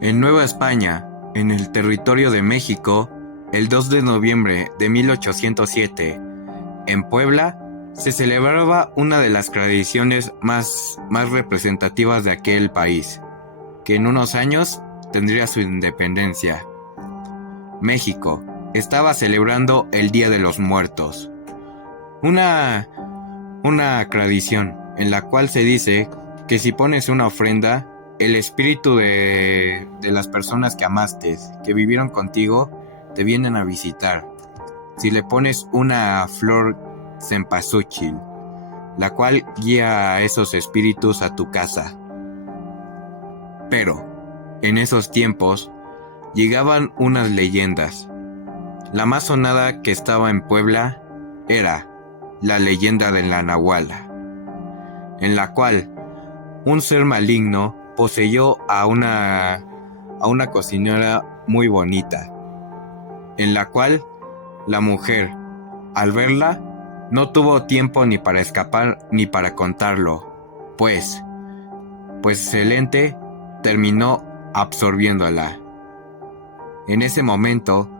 En Nueva España, en el territorio de México, el 2 de noviembre de 1807, en Puebla, se celebraba una de las tradiciones más representativas de aquel país, que en unos años tendría su independencia. México estaba celebrando el Día de los Muertos, una, una tradición en la cual se dice que si pones una ofrenda, el espíritu de las personas que amaste, que vivieron contigo, te vienen a visitar. Si le pones una flor cempasúchil, la cual guía a esos espíritus a tu casa. Pero, en esos tiempos, llegaban unas leyendas. La más sonada que estaba en Puebla era la leyenda de la Nahuala, en la cual un ser maligno poseyó a una cocinera muy bonita, en la cual la mujer, al verla, no tuvo tiempo ni para escapar ni para contarlo, pues el ente terminó absorbiéndola. En ese momento,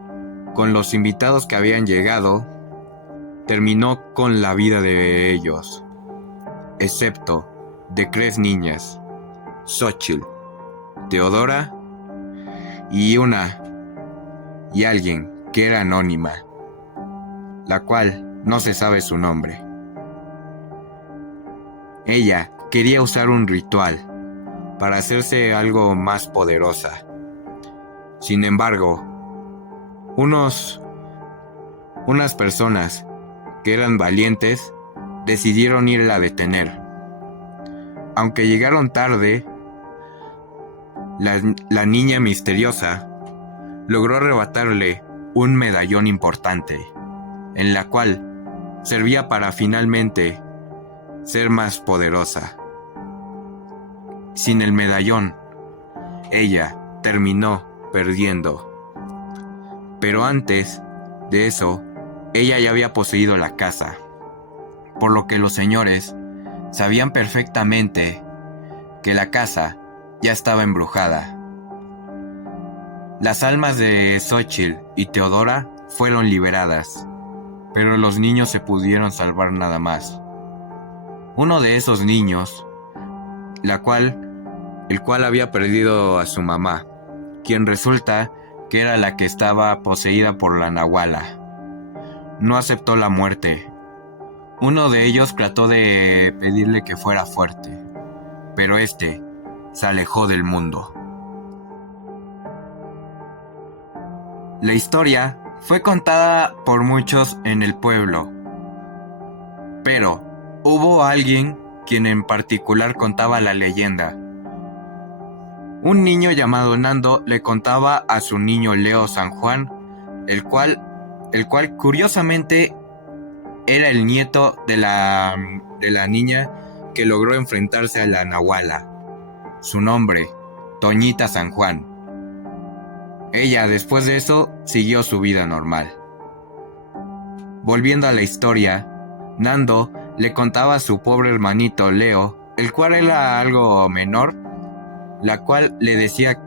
con los invitados que habían llegado, terminó con la vida de ellos, excepto de 3 niñas, Xóchitl, Teodora y alguien que era anónima, la cual no se sabe su nombre. Ella quería usar un ritual para hacerse algo más poderosa. Sin embargo, unas personas que eran valientes decidieron irla a detener. Aunque llegaron tarde, la niña misteriosa logró arrebatarle un medallón importante, en la cual servía para finalmente ser más poderosa. Sin el medallón, ella terminó perdiendo. Pero antes de eso, ella ya había poseído la casa, por lo que los señores sabían perfectamente que la casa ya estaba embrujada. Las almas de Xóchitl y Teodora fueron liberadas, pero los niños se pudieron salvar nada más. Uno de esos niños, el cual había perdido a su mamá, quien resulta que era la que estaba poseída por la Nahuala, no aceptó la muerte. Uno de ellos trató de pedirle que fuera fuerte, pero este se alejó del mundo. La historia fue contada por muchos en el pueblo, pero hubo alguien quien en particular contaba la leyenda. Un niño llamado Nando le contaba a su niño Leo San Juan, el cual curiosamente era el nieto de la niña que logró enfrentarse a la Nahuala. Su nombre, Toñita San Juan. Ella, después de eso, siguió su vida normal. Volviendo a la historia, Nando le contaba a su pobre hermanito Leo, el cual era algo menor, la cual le decía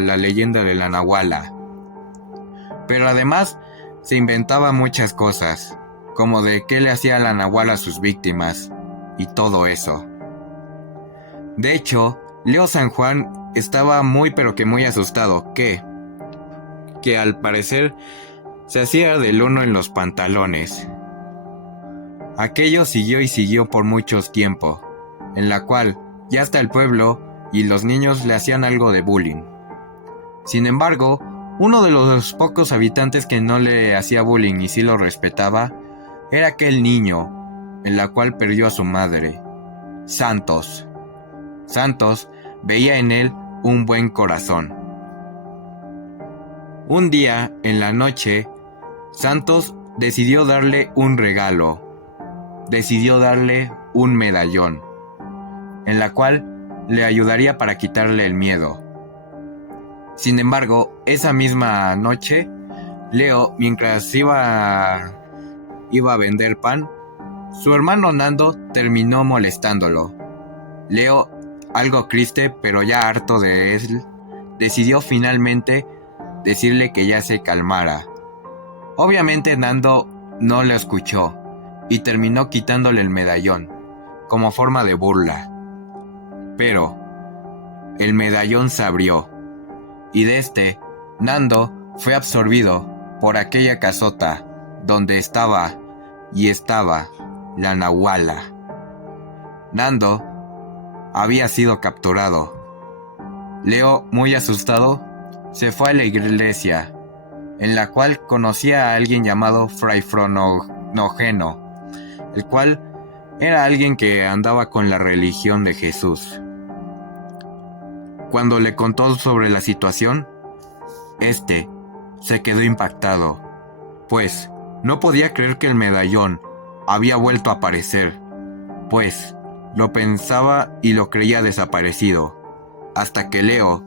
la leyenda de la Nahuala. Pero además se inventaba muchas cosas, como de qué le hacía la Nahuala a sus víctimas, y todo eso. De hecho, Leo San Juan estaba muy pero que muy asustado, que al parecer se hacía del uno en los pantalones. Aquello siguió y siguió por mucho tiempo, en la cual ya hasta el pueblo y los niños le hacían algo de bullying. Sin embargo, uno de los pocos habitantes que no le hacía bullying y sí lo respetaba, era aquel niño, en la cual perdió a su madre, Santos. Santos veía en él un buen corazón. Un día, en la noche, Santos decidió darle un regalo. Decidió darle un medallón, en la cual le ayudaría para quitarle el miedo. Sin embargo, esa misma noche, Leo, mientras iba a vender pan, su hermano Nando terminó molestándolo. Leo, algo triste pero ya harto de él, decidió finalmente decirle que ya se calmara. Obviamente Nando no lo escuchó y terminó quitándole el medallón, como forma de burla. Pero el medallón se abrió, y de Nando fue absorbido por aquella casota donde estaba la Nahuala. Nando había sido capturado. Leo, muy asustado, se fue a la iglesia, en la cual conocía a alguien llamado Fray Fronógeno, el cual era alguien que andaba con la religión de Jesús. Cuando le contó sobre la situación, se quedó impactado, pues no podía creer que el medallón había vuelto a aparecer, pues lo pensaba y lo creía desaparecido, hasta que Leo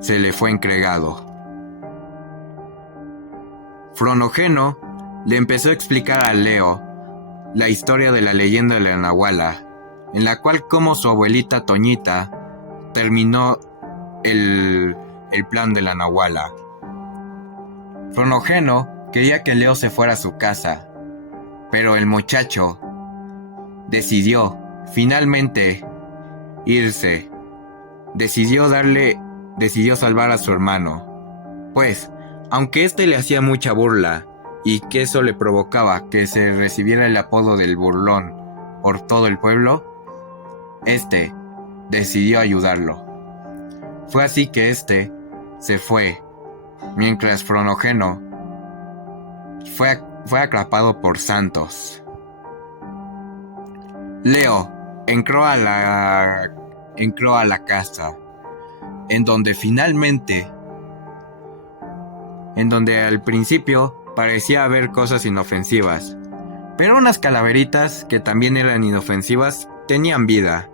se le fue entregado. Fronógeno le empezó a explicar a Leo la historia de la leyenda de la Nahuala, en la cual como su abuelita Toñita terminó el plan de la Nahuala. Fronógeno quería que Leo se fuera a su casa, pero el muchacho decidió finalmente irse. Decidió salvar a su hermano, pues aunque le hacía mucha burla y que eso le provocaba que se recibiera el apodo del burlón por todo el pueblo, decidió ayudarlo. Fue así que se fue, mientras Fronógeno fue atrapado por Santos. Leo entró a la casa, en donde al principio parecía haber cosas inofensivas, pero unas calaveritas que también eran inofensivas tenían vida.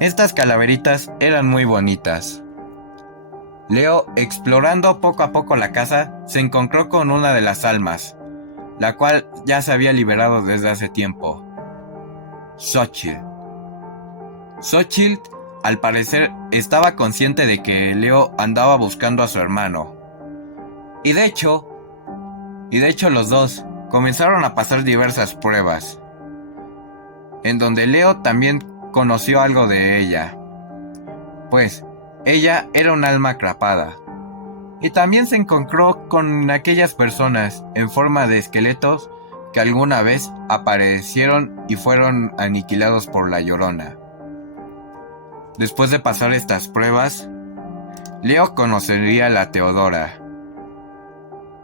Estas calaveritas eran muy bonitas. Leo, explorando poco a poco la casa, se encontró con una de las almas, la cual ya se había liberado desde hace tiempo. Xochitl, al parecer, estaba consciente de que Leo andaba buscando a su hermano. Y de hecho los dos comenzaron a pasar diversas pruebas, en donde Leo también conoció algo de ella, pues ella era un alma atrapada, y también se encontró con aquellas personas en forma de esqueletos que alguna vez aparecieron y fueron aniquilados por la Llorona. Después de pasar estas pruebas, Leo conocería a la Teodora.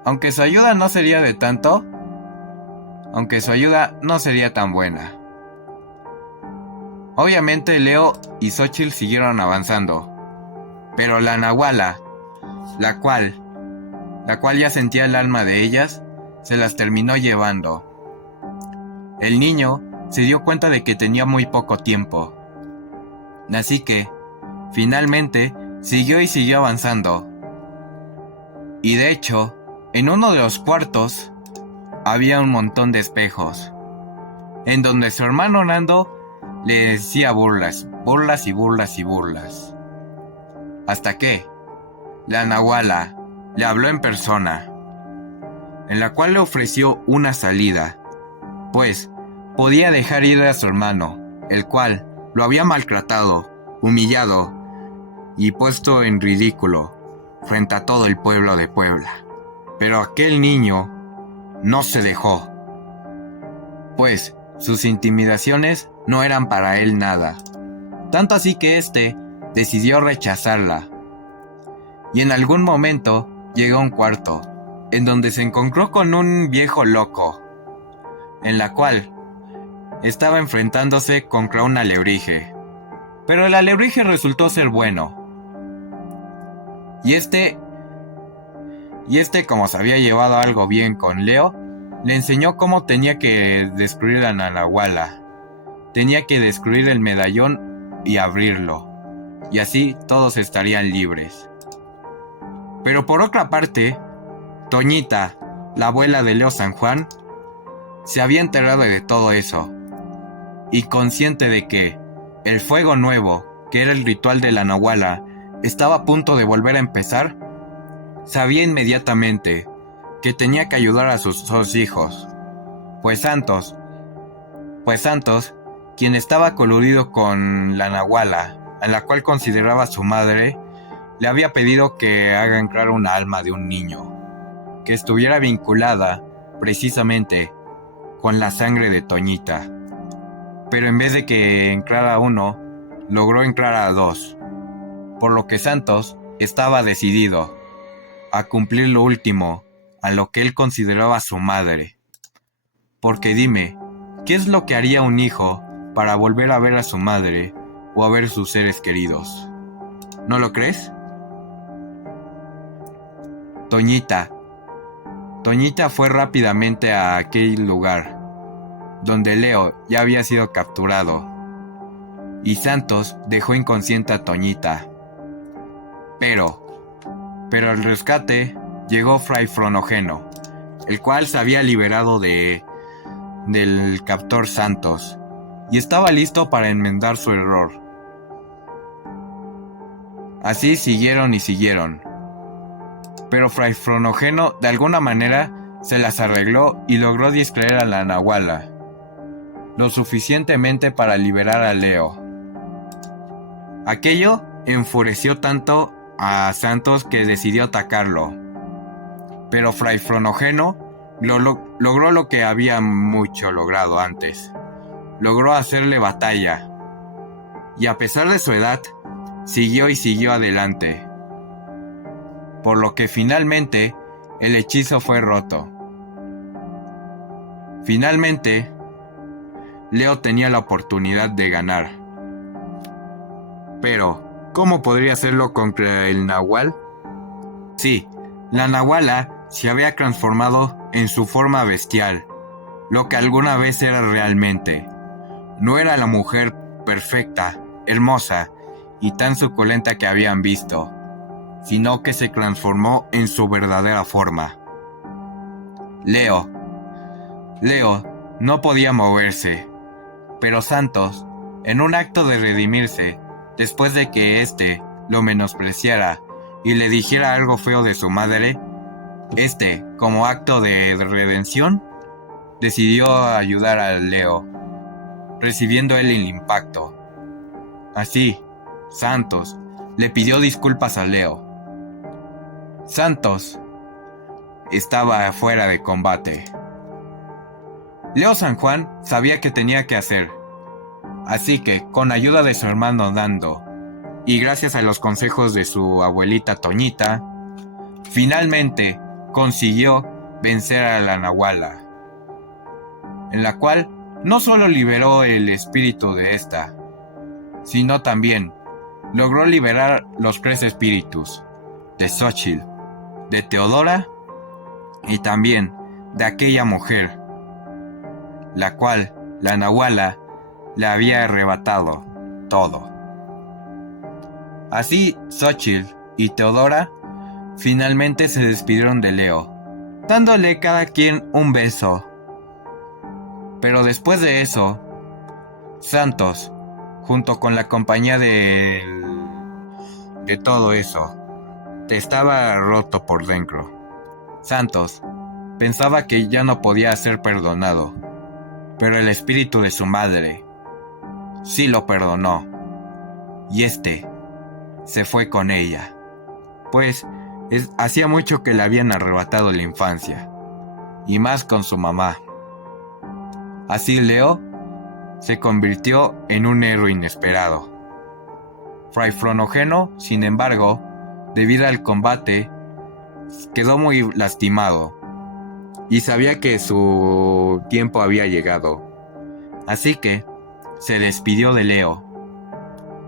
Aunque su ayuda no sería tan buena. Obviamente Leo y Xochitl siguieron avanzando, pero la Nahuala, la cual ya sentía el alma de ellas, se las terminó llevando. El niño se dio cuenta de que tenía muy poco tiempo, así que finalmente siguió avanzando. Y de hecho, en uno de los cuartos había un montón de espejos, en donde su hermano Nando le decía burlas, hasta que la Nahuala le habló en persona, en la cual le ofreció una salida, pues podía dejar ir a su hermano, el cual lo había maltratado, humillado y puesto en ridículo frente a todo el pueblo de Puebla. Pero aquel niño no se dejó, pues sus intimidaciones no eran para él nada, tanto así que decidió rechazarla. Y en algún momento llegó a un cuarto, en donde se encontró con un viejo loco, en la cual estaba enfrentándose contra un alebrije. Pero el alebrije resultó ser bueno. Y como se había llevado algo bien con Leo, le enseñó cómo tenía que destruir a la Nahuala. Tenía que destruir el medallón y abrirlo, y así todos estarían libres. Pero por otra parte, Toñita, la abuela de Leo San Juan, se había enterado de todo eso, y consciente de que el fuego nuevo, que era el ritual de la Nahuala, estaba a punto de volver a empezar, sabía inmediatamente que tenía que ayudar a sus dos hijos, pues Santos, quien estaba coludido con la Nahuala, a la cual consideraba su madre, le había pedido que haga entrar una alma de un niño, que estuviera vinculada precisamente con la sangre de Toñita. Pero en vez de que entrara uno, logró entrar a dos, por lo que Santos estaba decidido a cumplir lo último a lo que él consideraba su madre. Porque dime, ¿qué es lo que haría un hijo para volver a ver a su madre o a ver sus seres queridos? ¿No lo crees? Toñita fue rápidamente a aquel lugar, donde Leo ya había sido capturado, y Santos dejó inconsciente a Toñita. Pero al rescate llegó Fray Fronógeno, el cual se había liberado del captor Santos, y estaba listo para enmendar su error. Así siguieron y siguieron. Pero Fray Fronógeno de alguna manera se las arregló y logró distraer a la Nahuala, lo suficientemente para liberar a Leo. Aquello enfureció tanto a Santos que decidió atacarlo. Pero Fray Fronógeno logró lo que había mucho logrado antes. Logró hacerle batalla. Y a pesar de su edad, siguió y siguió adelante. Por lo que finalmente el hechizo fue roto. Finalmente, Leo tenía la oportunidad de ganar. Pero, ¿cómo podría hacerlo contra el Nahual? Sí, la Nahuala se había transformado en su forma bestial, lo que alguna vez era realmente. No era la mujer perfecta, hermosa y tan suculenta que habían visto, sino que se transformó en su verdadera forma. Leo no podía moverse, pero Santos, en un acto de redimirse, después de que éste lo menospreciara y le dijera algo feo de su madre, como acto de redención, decidió ayudar a Leo, recibiendo él el impacto. Así, Santos le pidió disculpas a Leo. Santos estaba fuera de combate. Leo San Juan sabía qué tenía que hacer, así que, con ayuda de su hermano Nando y gracias a los consejos de su abuelita Toñita, finalmente consiguió vencer a la Nahuala, en la cual no solo liberó el espíritu de esta, sino también logró liberar los tres espíritus de Xochitl, de Teodora y también de aquella mujer, la cual la Nahuala le había arrebatado todo. Así Xochitl y Teodora finalmente se despidieron de Leo, dándole cada quien un beso. Pero después de eso, Santos, junto con la compañía de todo eso, estaba roto por dentro. Santos pensaba que ya no podía ser perdonado, pero el espíritu de su madre sí lo perdonó, y se fue con ella, pues hacía mucho que le habían arrebatado la infancia, y más con su mamá. Así Leo se convirtió en un héroe inesperado. Fray Fronógeno, sin embargo, debido al combate, quedó muy lastimado y sabía que su tiempo había llegado. Así que se despidió de Leo,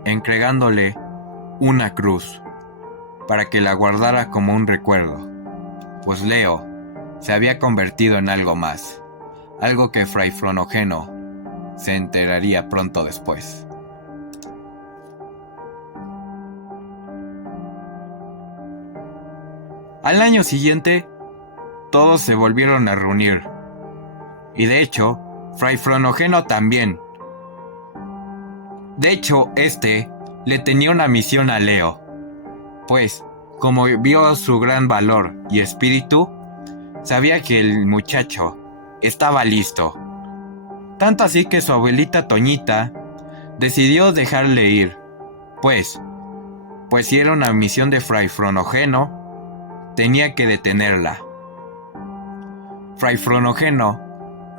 entregándole una cruz para que la guardara como un recuerdo, pues Leo se había convertido en algo más, algo que Fray Fronógeno se enteraría pronto después. Al año siguiente, todos se volvieron a reunir, y de hecho, Fray Fronógeno también. De hecho, le tenía una misión a Leo, pues, como vio su gran valor y espíritu, sabía que el muchacho estaba listo. Tanto así que su abuelita Toñita decidió dejarle ir, pues si era una misión de Fray Fronógeno, tenía que detenerla. Fray Fronógeno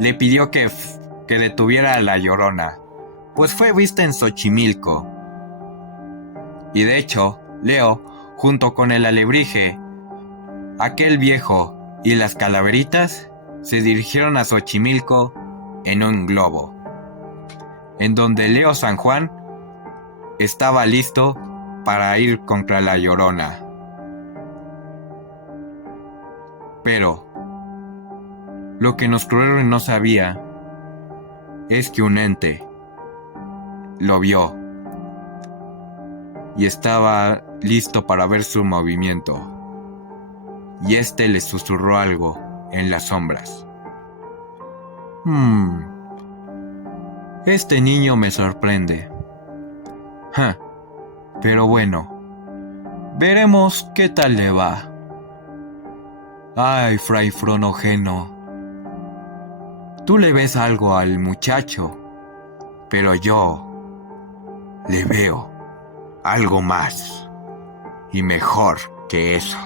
le pidió que detuviera a la Llorona, pues fue vista en Xochimilco. Y de hecho, Leo, junto con el alebrije, aquel viejo y las calaveritas, se dirigieron a Xochimilco en un globo, en donde Leo San Juan estaba listo para ir contra la Llorona. Pero lo que Noscruero no sabía es que un ente lo vio y estaba listo para ver su movimiento, y este le susurró algo en las sombras. Este niño me sorprende. Pero bueno, veremos qué tal le va. Ay, Fray Fronógeno, tú le ves algo al muchacho, pero yo le veo algo más y mejor que eso.